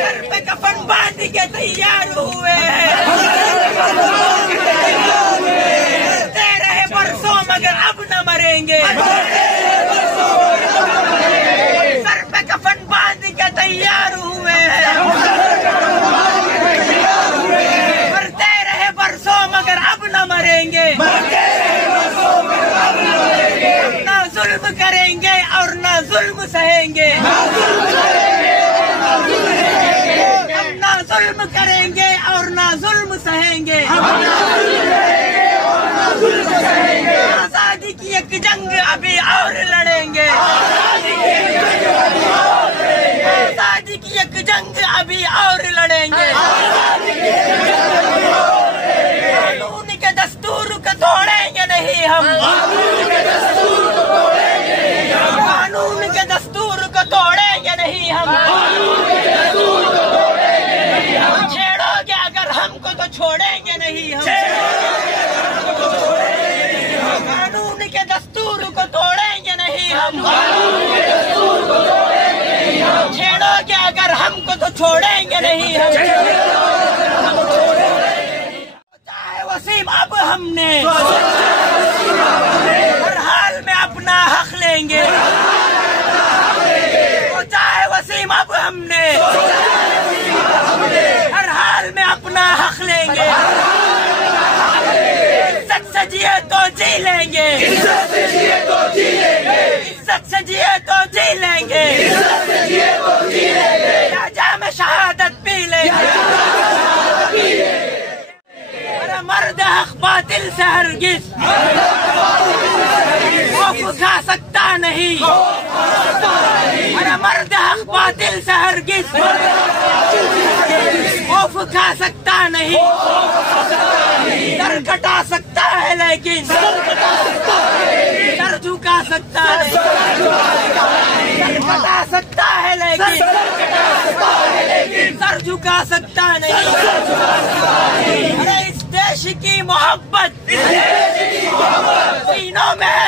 Sir पे कफन बांध के तैयार हुए हैं, मरते रहे बरसों मगर अब न मरेंगे। सर पे कफन बांध के तैयार हुए हैं, मरते रहे बरसों मगर अब न मरेंगे। ना जुल्म करेंगे और ना जुल्म सहेंगे, हम ना जुल्म करेंगे और ना जुल्म सहेंगे। आजादी की एक जंग अभी और लड़ेंगे, आजादी की एक जंग अभी और लड़ेंगे। कानून के दस्तूर को तोड़ेंगे नहीं हम, कानून के दस्तूर को तोड़ेंगे नहीं हम। छेड़ोगे अगर हमको तो छोड़ेंगे नहीं हम, कानून के दस्तूर को तोड़ेंगे नहीं हम। छेड़ोगे अगर हमको तो छोड़ेंगे नहीं हम। चाहे वसीम अब हमने हर हाल में अपना हक लेंगे, चाहे वसीम अब हमने हर हाल में अपना हक लेंगे। इज्जत से जिए तो जी लेंगे, इज्जत से जिए तो जी लेंगे, इज्जत से जिए तो जी लेंगे, या जाम शहादत पी लेंगे। अरे मर्द हक बातिल से हरगिज खौफ खा सकता नहीं, अरे मर्द हक बातिल से हरगिज खौफ खा सकता नहीं। सर कटा सकता है लेकिन सर झुका सकता है, सर कटा सकता है लेकिन सर झुका सकता नहीं। अरे इस देश की मोहब्बत सीनों में